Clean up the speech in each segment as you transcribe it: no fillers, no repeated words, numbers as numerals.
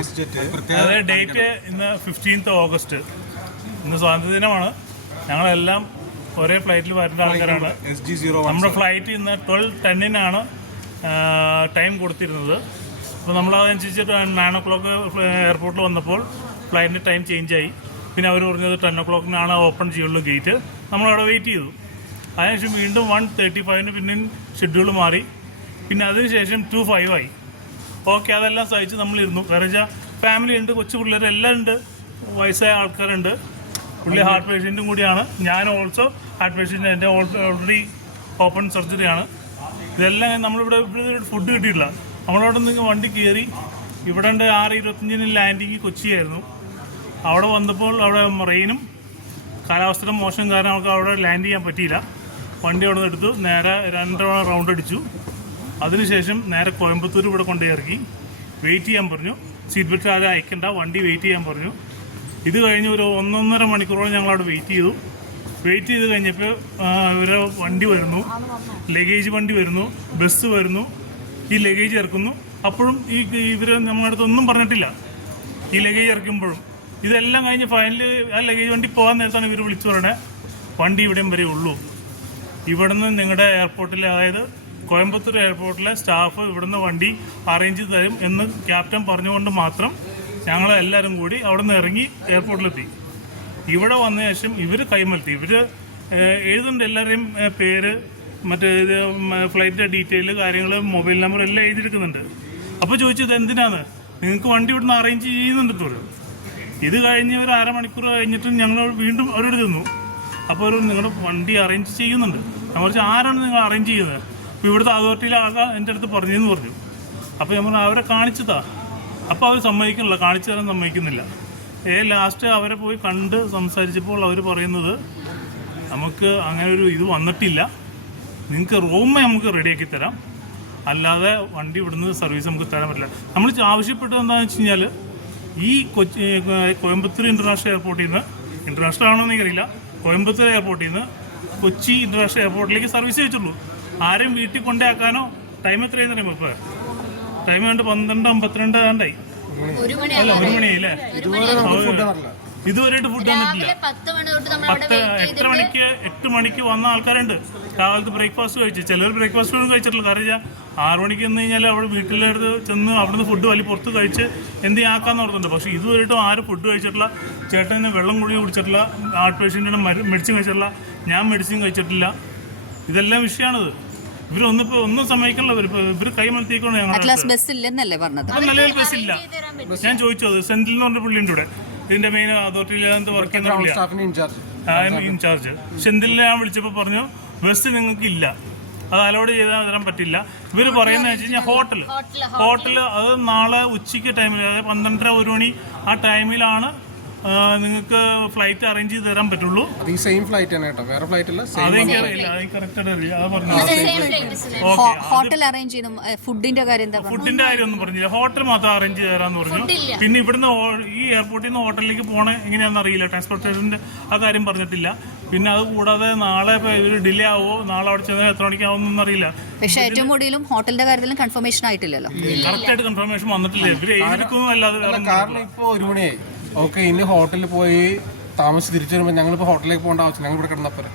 അതായത് ഡേറ്റ് ഇന്ന് 15th August. ഇന്ന് സ്വാതന്ത്ര്യദിനമാണ്. ഞങ്ങളെല്ലാം ഒരേ ഫ്ലൈറ്റിൽ വരുന്ന ആൾക്കാരാണ്. നമ്മുടെ ഫ്ലൈറ്റ് ഇന്ന് 12:10 ടൈം കൊടുത്തിരുന്നത്. അപ്പോൾ നമ്മളതനുസരിച്ചിട്ട് 9 o'clock എയർപോർട്ടിൽ വന്നപ്പോൾ ഫ്ലൈറ്റിൻ്റെ ടൈം ചേഞ്ചായി. പിന്നെ അവർ പറഞ്ഞത് 10 o'clock ഓപ്പൺ ചെയ്യുള്ളൂ ഗേറ്റ്. നമ്മളവിടെ വെയിറ്റ് ചെയ്തു. അതിനുശേഷം വീണ്ടും 1:35 പിന്നെയും ഷെഡ്യൂൾ മാറി. പിന്നെ അതിനുശേഷം 2:05 ആയി. ഓക്കെ, അതെല്ലാം സഹിച്ച് നമ്മളിരുന്നു. കാരണം വെച്ചാൽ ഫാമിലി ഉണ്ട്, കൊച്ചു പിള്ളേർ എല്ലാം ഉണ്ട്, വയസ്സായ ആൾക്കാരുണ്ട്. പുള്ളി ഹാർട്ട് പേഷ്യൻറ്റും കൂടിയാണ്. ഞാൻ ഓൾസോ ഹാർട്ട് പേഷ്യൻ്റ്. എൻ്റെ ഓൾറെഡി ഓപ്പൺ സർജറിയാണ്. ഇതെല്ലാം നമ്മളിവിടെ ഫുഡ് കിട്ടിയിട്ടില്ല. നമ്മളവിടെ നിന്ന് വണ്ടി കയറി ഇവിടെ ഉണ്ട് 6:25 ലാൻഡിങ് കൊച്ചിയായിരുന്നു. അവിടെ വന്നപ്പോൾ അവിടെ റെയിനും കാലാവസ്ഥ മോശം കാരണം നമുക്ക് അവിടെ ലാൻഡ് ചെയ്യാൻ പറ്റിയില്ല. വണ്ടി അവിടെ നിന്ന് എടുത്തു, നേരെ 2 റൗണ്ട് അടിച്ചു. അതിനുശേഷം നേരെ കോയമ്പത്തൂർ ഇവിടെ കൊണ്ടുപോയി ഇറക്കി. വെയിറ്റ് ചെയ്യാൻ പറഞ്ഞു. സീറ്റ് ബെൽറ്റ് ആരും അയക്കണ്ട, വണ്ടി വെയിറ്റ് ചെയ്യാൻ പറഞ്ഞു. ഇത് കഴിഞ്ഞ് ഒരു 1.5 മണിക്കൂറോളം ഞങ്ങളവിടെ വെയിറ്റ് ചെയ്തു. വെയിറ്റ് ചെയ്ത് കഴിഞ്ഞപ്പോൾ ഇവരെ വണ്ടി വരുന്നു, ലഗേജ് വണ്ടി വരുന്നു, ബസ് വരുന്നു, ഈ ലഗേജ് ഇറക്കുന്നു. അപ്പോഴും ഇവർ നമ്മുടെ അടുത്തൊന്നും പറഞ്ഞിട്ടില്ല ഈ ലഗേജ് ഇറക്കുമ്പോഴും. ഇതെല്ലാം കഴിഞ്ഞ് ഫൈനൽ ആ ലഗേജ് വണ്ടി പോകാൻ നേരത്താണ് ഇവർ വിളിച്ചു പറയണേ, വണ്ടി ഇവിടെയും വരെ ഉള്ളൂ. ഇവിടുന്ന് നിങ്ങളുടെ എയർപോർട്ടിൽ, അതായത് കോയമ്പത്തൂർ എയർപോർട്ടിലെ സ്റ്റാഫ് ഇവിടുന്ന് വണ്ടി അറേഞ്ച് തരും എന്ന് ക്യാപ്റ്റൻ പറഞ്ഞുകൊണ്ട് മാത്രം ഞങ്ങളെല്ലാവരും കൂടി അവിടെ നിന്ന് ഇറങ്ങി എയർപോർട്ടിലെത്തി. ഇവിടെ വന്ന ശേഷം ഇവർ കൈമലത്തി. ഇവർ എഴുതുന്നുണ്ട് എല്ലാവരെയും പേര്, മറ്റേ ഇത് ഫ്ലൈറ്റിൻ്റെ ഡീറ്റെയിൽ, കാര്യങ്ങൾ, മൊബൈൽ നമ്പർ എല്ലാം എഴുതിയെടുക്കുന്നുണ്ട്. അപ്പോൾ ചോദിച്ചത് എന്തിനാണ്, നിങ്ങൾക്ക് വണ്ടി ഇവിടുന്ന് അറേഞ്ച് ചെയ്യുന്നുണ്ട് തോറും. ഇത് കഴിഞ്ഞ് ഒരു 1/2 മണിക്കൂർ കഴിഞ്ഞിട്ട് ഞങ്ങൾ വീണ്ടും അവരോട് തന്നു. അപ്പോൾ അവർ നിങ്ങളുടെ വണ്ടി അറേഞ്ച് ചെയ്യുന്നുണ്ട്. ഞാൻ പറഞ്ഞു ആരാണ് നിങ്ങൾ അറേഞ്ച് ചെയ്യുന്നത്? അപ്പോൾ ഇവിടുത്തെ അതോറിറ്റിയിലെ ആൾക്കാർ എൻ്റെ അടുത്ത് പറഞ്ഞെന്ന് പറഞ്ഞു. അപ്പോൾ ഞാൻ പറഞ്ഞു അവരെ കാണിച്ചതാ. അപ്പോൾ അവർ സമ്മതിക്കുന്നില്ല, കാണിച്ചു തരാൻ സമ്മതിക്കുന്നില്ല. ലാസ്റ്റ് അവരെ പോയി കണ്ട് സംസാരിച്ചപ്പോൾ അവർ പറയുന്നത് നമുക്ക് അങ്ങനെ ഒരു ഇത് വന്നിട്ടില്ല, നിങ്ങൾക്ക് റൂം നമുക്ക് റെഡിയാക്കി തരാം, അല്ലാതെ വണ്ടി ഇവിടുന്ന് സർവീസ് നമുക്ക് തരാൻ പറ്റില്ല. നമ്മൾ ആവശ്യപ്പെട്ടത് എന്താണെന്ന് വെച്ച് കഴിഞ്ഞാൽ ഈ കോയമ്പത്തൂർ ഇൻ്റർനാഷണൽ എയർപോർട്ടിൽ നിന്ന്, ഇൻ്റർനാഷണൽ ആണോ എന്ന് എനിക്കറിയില്ല, കോയമ്പത്തൂർ എയർപോർട്ടിൽ നിന്ന് കൊച്ചി ഇൻ്റർനാഷണൽ എയർപോർട്ടിലേക്ക് സർവീസ് വെച്ചുള്ളൂ. ആരും വീട്ടിൽ കൊണ്ടാക്കാനോ. ടൈം എത്രയാണെന്ന് അറിയുമ്പോൾ ഇപ്പോൾ ടൈം കണ്ട് 12:52 ആണ്ടായി. അല്ല 1 മണിയായില്ലേ? ഇതുവരെയായിട്ട് ഫുഡ് വന്നിട്ടില്ല. 8 മണിക്ക് വന്ന ആൾക്കാരുണ്ട്. രാവിലത്തെ ബ്രേക്ക്ഫാസ്റ്റ് കഴിച്ചു. ചിലർ ബ്രേക്ക്ഫാസ്റ്റ് ഒന്നും കഴിച്ചിട്ടില്ല. കാരണം വെച്ചാൽ 6 മണിക്ക് എന്ന് കഴിഞ്ഞാൽ അവിടെ വീട്ടിലടുത്ത് ചെന്ന് അവിടുന്ന് ഫുഡ് വലിയ പുറത്ത് കഴിച്ച് എന്ത് ആക്കാന്ന് ഓർത്തുണ്ട്. പക്ഷേ ഇതുവരെയായിട്ടും ആരും ഫുഡ് കഴിച്ചിട്ടില്ല. ചേട്ടന് വെള്ളം കൂടി കുടിച്ചിട്ടില്ല, ഹാർട്ട് പേഷ്യൻറ്റിന് മെഡിസിൻ കഴിച്ചിട്ടില്ല, ഞാൻ മെഡിസിൻ കഴിച്ചിട്ടില്ല. ഇതെല്ലാം വിഷയമാണിത്. ഒന്നും സമ്മതിക്കണല്ലോ. ഇവർ കൈമലത്തിക്കൊണ്ട് നിലവിൽ ബസ് ഇല്ല. ഞാൻ ചോദിച്ചത് സെന്തിൽ എന്ന് പറഞ്ഞ പുള്ളിൻ്റെ കൂടെ, ഇതിന്റെ മെയിൻ അതോറിറ്റിയിൽ വർക്ക് ചെയ്യുന്ന പുള്ളിയാണ് ഇൻചാർജ്. സെന്തിലിനെ ഞാൻ വിളിച്ചപ്പോൾ പറഞ്ഞു ബസ് നിങ്ങൾക്ക് ഇല്ല, അത് അലോഡ് ചെയ്താൽ തരാൻ പറ്റില്ല. ഇവർ പറയുന്നത് വെച്ച് കഴിഞ്ഞാൽ ഹോട്ടൽ അത് നാളെ ഉച്ചയ്ക്ക് ടൈമിൽ, അതായത് 12:30 1 മണി ആ ടൈമിലാണ് നിങ്ങൾക്ക് ഫ്ലൈറ്റ് അറേഞ്ച് ചെയ്ത് തരാൻ പറ്റുള്ളൂ. ഹോട്ടൽ അറേഞ്ച് ചെയ്യണം. ഫുഡിന്റെ കാര്യം ഒന്നും പറഞ്ഞില്ല. ഹോട്ടൽ മാത്രം അറേഞ്ച് ചെയ്ത് തരാന്ന് പറഞ്ഞു. പിന്നെ ഇവിടുന്ന് ഈ എയർപോർട്ടിൽ നിന്ന് ഹോട്ടലിലേക്ക് പോകണേ എങ്ങനെയാണെന്ന് അറിയില്ല. ട്രാൻസ്പോർട്ടേഷൻ്റെ ആ കാര്യം പറഞ്ഞിട്ടില്ല. പിന്നെ അത് കൂടാതെ നാളെ ഇവർ ഡിലേ ആവോ, നാളെ അവിടെ ചെന്നാൽ എത്ര മണിക്കാവുന്നൊന്നും അറിയില്ല. പക്ഷേ ഏറ്റവും കൂടുതലും ഹോട്ടലിന്റെ കാര്യത്തിലും കൺഫർമേഷൻ ആയിട്ടില്ലല്ലോ. കറക്റ്റായിട്ട് കൺഫർമേഷൻ വന്നിട്ടില്ല. ഇവർ എഴുതിക്കുന്നതല്ലാതെ കാരണം ഇപ്പോൾ 1 മണിയായി. ഓക്കെ, ഇനി ഹോട്ടലിൽ പോയി താമസിച്ച് തിരിച്ചു വരുമ്പോൾ ഞങ്ങളിപ്പോൾ ഹോട്ടലിലേക്ക് പോകേണ്ട ആവശ്യം, ഞങ്ങൾ ഇവിടെ കിടന്നപ്പോൾ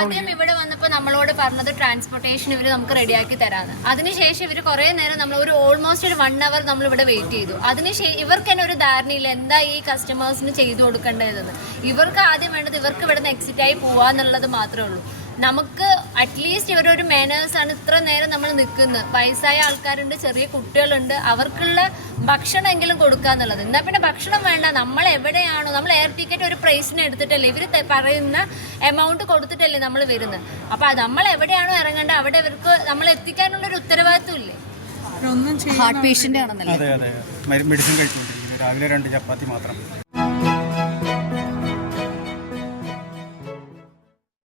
ആദ്യം ഇവിടെ വന്നപ്പോൾ നമ്മളോട് പറഞ്ഞത് ട്രാൻസ്പോർട്ടേഷൻ ഇവർ നമുക്ക് റെഡിയാക്കി തരാന്ന്. അതിനുശേഷം ഇവർ കുറേ നേരം നമ്മൾ ഓൾമോസ്റ്റ് ഒരു 1 hour നമ്മൾ ഇവിടെ വെയിറ്റ് ചെയ്തു. അതിനുശേഷം ഇവർക്ക് തന്നെ ഒരു ധാരണയില്ല എന്താ ഈ കസ്റ്റമേഴ്സിന് ചെയ്തു കൊടുക്കേണ്ടതെന്ന്. ഇവർക്ക് ആദ്യം വേണ്ടത് ഇവർക്ക് ഇവിടെ നിന്ന് എക്സിറ്റ് ആയി പോവാന്നുള്ളത് മാത്രമേ ഉള്ളൂ. നമുക്ക് അറ്റ്ലീസ്റ്റ് ഇവരൊരു മാനേഴ്സാണ് ഇത്ര നേരം നമ്മൾ നിൽക്കുന്നത്. വയസ്സായ ആൾക്കാരുണ്ട്, ചെറിയ കുട്ടികളുണ്ട്, അവർക്കുള്ള ഭക്ഷണമെങ്കിലും കൊടുക്കുക എന്നുള്ളത്. എന്താ പിന്നെ ഭക്ഷണം വേണ്ട, നമ്മൾ എവിടെയാണോ, നമ്മൾ എയർ ടിക്കറ്റ് ഒരു പ്രൈസിന് എടുത്തിട്ടല്ലേ, ഇവർ പറയുന്ന എമൗണ്ട് കൊടുത്തിട്ടല്ലേ നമ്മൾ വരുന്നത്. അപ്പോൾ നമ്മൾ എവിടെയാണോ ഇറങ്ങേണ്ടത് അവിടെ ഇവർക്ക് നമ്മൾ എത്തിക്കാനുള്ളൊരു ഉത്തരവാദിത്വം ഇല്ലേ? ഹാർട്ട് പേഷ്യൻ്റ് ആണെന്നല്ലേ? മെഡിസിൻ കഴിച്ചുകൊണ്ടിരിക്കുന്നത്. രാവിലെ 2 ചപ്പാത്തി മാത്രം.